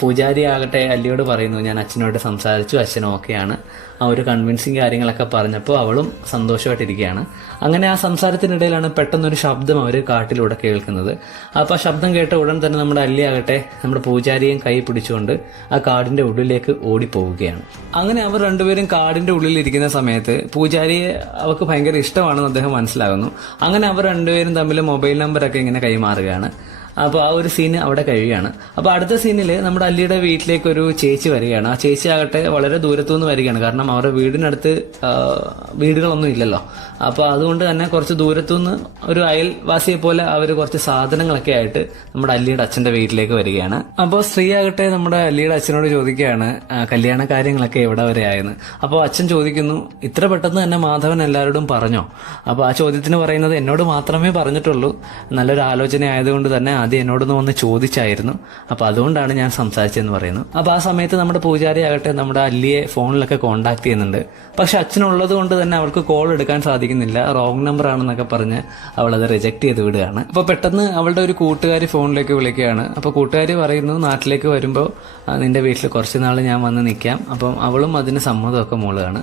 പൂജാരി ആകട്ടെ അല്ലിയോട് പറയുന്നു, ഞാൻ അച്ഛനോട് സംസാരിച്ചു, അച്ഛൻ ഓക്കെയാണ്. ആ ഒരു കൺവിൻസിങ് കാര്യങ്ങളൊക്കെ പറഞ്ഞപ്പോൾ അവളും സന്തോഷമായിട്ടിരിക്കുകയാണ്. അങ്ങനെ ആ സംസാരത്തിനിടയിലാണ് പെട്ടെന്നൊരു ശബ്ദം അവർ കാട്ടിലൂടെ കേൾക്കുന്നത്. അപ്പോൾ ആ ശബ്ദം കേട്ട ഉടൻ തന്നെ നമ്മുടെ അല്ലി ആകട്ടെ നമ്മുടെ പൂജാരിയും കൈ പിടിച്ചുകൊണ്ട് ആ കാടിന്റെ ഉള്ളിലേക്ക് ഓടിപ്പോവുകയാണ്. അങ്ങനെ അവർ രണ്ടുപേരും കാടിന്റെ ഉള്ളിൽ ഇരിക്കുന്ന സമയത്ത് പൂജാരിയെ അവർക്ക് ഭയങ്കര ഇഷ്ടമാണെന്ന് അദ്ദേഹം മനസ്സിലാകുന്നു. അങ്ങനെ അവർ രണ്ടുപേരും തമ്മിൽ മൊബൈൽ നമ്പറൊക്കെ ഇങ്ങനെ കൈമാറുകയാണ്. അപ്പോൾ ആ ഒരു സീന് അവിടെ കഴിയുകയാണ്. അപ്പോൾ അടുത്ത സീനിൽ നമ്മുടെ അല്ലിയുടെ വീട്ടിലേക്ക് ഒരു ചേച്ചി വരികയാണ്. ആ ചേച്ചി ആകട്ടെ വളരെ ദൂരത്തുനിന്ന് വരികയാണ്. കാരണം അവരുടെ വീടിനടുത്ത് വീടുകളൊന്നും ഇല്ലല്ലോ. അപ്പോൾ അതുകൊണ്ട് തന്നെ കുറച്ച് ദൂരത്തുനിന്ന് ഒരു അയൽവാസിയെ പോലെ അവർ കുറച്ച് സാധനങ്ങളൊക്കെ ആയിട്ട് നമ്മുടെ അല്ലിയുടെ അച്ഛന്റെ വീട്ടിലേക്ക് വരികയാണ്. അപ്പോൾ സ്ത്രീ ആകട്ടെ നമ്മുടെ അല്ലിയുടെ അച്ഛനോട് ചോദിക്കുകയാണ് കല്യാണ കാര്യങ്ങളൊക്കെ എവിടെ വരെ ആയെന്ന്. അപ്പോൾ അച്ഛൻ ചോദിക്കുന്നു, ഇത്ര പെട്ടെന്ന് തന്നെ മാധവൻ എല്ലാവരോടും പറഞ്ഞോ? അപ്പോൾ ആ ചോദ്യത്തിന് പറയുന്നത്, എന്നോട് മാത്രമേ പറഞ്ഞിട്ടുള്ളൂ, നല്ലൊരു ആലോചന ആയതുകൊണ്ട് തന്നെ ആദ്യം എന്നോടൊന്ന് വന്ന് ചോദിച്ചായിരുന്നു, അപ്പൊ അതുകൊണ്ടാണ് ഞാൻ സംസാരിച്ചതെന്ന് പറയുന്നു. അപ്പൊ ആ സമയത്ത് നമ്മുടെ പൂജാരി ആകട്ടെ നമ്മുടെ അല്ലിയെ ഫോണിലൊക്കെ കോണ്ടാക്ട് ചെയ്യുന്നുണ്ട്. പക്ഷെ അച്ഛനുള്ളത് കൊണ്ട് തന്നെ അവൾക്ക് കോൾ എടുക്കാൻ സാധിക്കുന്നില്ല, റോങ് നമ്പർ ആണെന്നൊക്കെ പറഞ്ഞ് അവൾ അത് റിജക്ട് ചെയ്ത് വിടുകയാണ്. അപ്പൊ പെട്ടെന്ന് അവളുടെ ഒരു കൂട്ടുകാരി ഫോണിലേക്ക് വിളിക്കുകയാണ്. അപ്പൊ കൂട്ടുകാരി പറയുന്നു, നാട്ടിലേക്ക് വരുമ്പോൾ നിന്റെ വീട്ടിൽ കുറച്ച് നാൾ ഞാൻ വന്ന് നിൽക്കാം. അപ്പം അവളും അതിന് സമ്മതമൊക്കെ മൂളുകയാണ്.